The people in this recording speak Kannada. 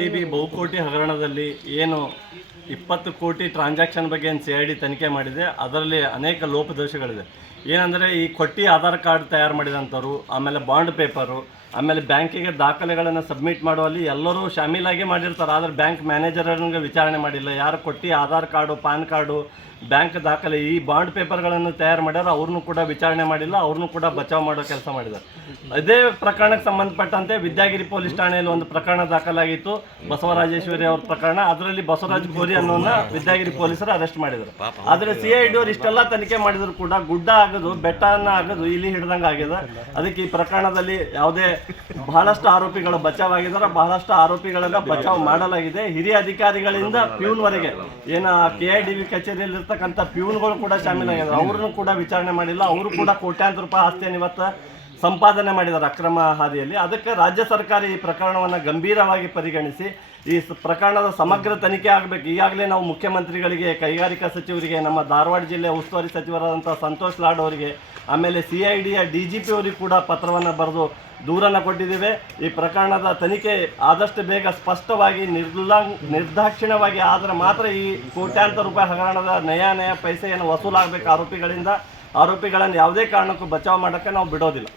ಡಿ ಬಹುಕೋಟಿ ಹಗರಣದಲ್ಲಿ ಏನು ಇಪ್ಪತ್ತು ಕೋಟಿ ಟ್ರಾನ್ಸಾಕ್ಷನ್ ಬಗ್ಗೆ ಏನು ಸಿ ಐ ಡಿ ತನಿಖೆ ಮಾಡಿದೆ, ಅದರಲ್ಲಿ ಅನೇಕ ಲೋಪದೋಷಗಳಿದೆ ಏನಂದರೆ ಈ ಕೊಟ್ಟಿ ಆಧಾರ್ ಕಾರ್ಡ್ ತಯಾರು ಮಾಡಿದಂಥವ್ರು, ಆಮೇಲೆ ಬಾಂಡ್ ಪೇಪರು, ಆಮೇಲೆ ಬ್ಯಾಂಕಿಗೆ ದಾಖಲೆಗಳನ್ನು ಸಬ್ಮಿಟ್ ಮಾಡುವಲ್ಲಿ ಎಲ್ಲರೂ ಶಾಮೀಲಾಗಿ ಮಾಡಿರ್ತಾರೆ. ಆದರೆ ಬ್ಯಾಂಕ್ ಮ್ಯಾನೇಜರ್ಗೆ ವಿಚಾರಣೆ ಮಾಡಿಲ್ಲ. ಯಾರು ಕೊಟ್ಟಿ Aadhaar card, PAN card, bank ದಾಖಲೆ, ಈ ಬಾಂಡ್ ಪೇಪರ್ಗಳನ್ನು ತಯಾರು ಮಾಡ್ಯಾರ ಅವ್ರನ್ನೂ ಕೂಡ ವಿಚಾರಣೆ ಮಾಡಿಲ್ಲ, ಅವ್ರನ್ನೂ ಕೂಡ ಬಚಾವ್ ಮಾಡೋ ಕೆಲಸ ಮಾಡಿದ್ದಾರೆ. ಅದೇ ಪ್ರಕರಣಕ್ಕೆ ಸಂಬಂಧಪಟ್ಟಂತೆ ವಿದ್ಯಾಗಿರಿ ಪೊಲೀಸ್ ಠಾಣೆಯಲ್ಲಿ ಒಂದು ಪ್ರಕರಣ ದಾಖಲಾಗಿತ್ತು. ಬಸವರಾಜೇಶ್ವರಿ ಅವ್ರ ಪ್ರಕರಣ ಅದರಲ್ಲಿ ಬಸವರಾಜ್ ಗೋರಿ ಅನ್ನೋನ್ನ ವಿದ್ಯಾಗಿರಿ ಪೊಲೀಸರು ಅರೆಸ್ಟ್ ಮಾಡಿದರು. ಆದ್ರೆ ಸಿ ಐ ಡಿ ಅವ್ರು ಇಷ್ಟೆಲ್ಲ ತನಿಖೆ ಮಾಡಿದ್ರು ಕೂಡ ಗುಡ್ಡ ಆಗದು ಬೆಟ್ಟನ ಆಗದು ಇಲ್ಲಿ ಹಿಡ್ದಂಗೆ ಆಗ್ಯದ ಅದಕ್ಕೆ ಈ ಪ್ರಕರಣದಲ್ಲಿ ಯಾವುದೇ ಬಹಳಷ್ಟು ಆರೋಪಿಗಳು ಬಚಾವ್ ಆಗಿದ್ದಾರೆ ಬಹಳಷ್ಟು ಆರೋಪಿಗಳನ್ನ ಬಚಾವ್ ಮಾಡಲಾಗಿದೆ. ಹಿರಿಯ ಅಧಿಕಾರಿಗಳಿಂದ ಪ್ಯೂನ್ವರೆಗೆ ಏನ ಕೆ ಐ ಡಿ ವಿ ಕಚೇರಿಯಲ್ಲಿ ಇರ್ತಕ್ಕಂಥ ಪ್ಯೂನ್ಗಳು ಕೂಡ ಶಾಮೀಲಾಗಿದ್ದಾರೆ. ಅವ್ರನ್ನು ಕೂಡ ವಿಚಾರಣೆ ಮಾಡಿಲ್ಲ. ಅವರು ಕೂಡ ಕೋಟ್ಯಾಂತರ ರೂಪಾಯಿ ಆಸ್ತಿಯನ್ನು ಇವತ್ತು ಸಂಪಾದನೆ ಮಾಡಿದ್ದಾರೆ ಅಕ್ರಮ ಹಾದಿಯಲ್ಲಿ. ಅದಕ್ಕೆ ರಾಜ್ಯ ಸರ್ಕಾರ ಈ ಪ್ರಕರಣವನ್ನು ಗಂಭೀರವಾಗಿ ಪರಿಗಣಿಸಿ, ಈ ಪ್ರಕರಣದ ಸಮಗ್ರ ತನಿಖೆ ಆಗಬೇಕು. ಈಗಾಗಲೇ ನಾವು ಮುಖ್ಯಮಂತ್ರಿಗಳಿಗೆ, ಕೈಗಾರಿಕಾ ಸಚಿವರಿಗೆ, ನಮ್ಮ ಧಾರವಾಡ ಜಿಲ್ಲೆ ಉಸ್ತುವಾರಿ ಸಚಿವರಾದಂಥ ಸಂತೋಷ್ ಲಾಡ್ ಅವರಿಗೆ, ಆಮೇಲೆ ಸಿ ಐ ಡಿಯ ಡಿ ಜಿ ಪಿ ಅವರಿಗೆ ಕೂಡ ಪತ್ರವನ್ನು ಬರೆದು ದೂರನ್ನು ಕೊಟ್ಟಿದ್ದೇವೆ. ಈ ಪ್ರಕರಣದ ತನಿಖೆ ಆದಷ್ಟು ಬೇಗ ಸ್ಪಷ್ಟವಾಗಿ ನಿರ್ಲಾ ನಿರ್ದಾಕ್ಷಿಣ್ಯವಾಗಿ, ಆದರೆ ಮಾತ್ರ ಈ ಕೋಟ್ಯಾಂತರ ರೂಪಾಯಿ ಹಗರಣದ ನಯ ನಯ ಪೈಸೆಯನ್ನು ವಸೂಲಾಗಬೇಕು ಆರೋಪಿಗಳಿಂದ. ಆರೋಪಿಗಳನ್ನು ಯಾವುದೇ ಕಾರಣಕ್ಕೂ ಬಚಾವ್ ಮಾಡೋಕ್ಕೆ ನಾವು ಬಿಡೋದಿಲ್ಲ.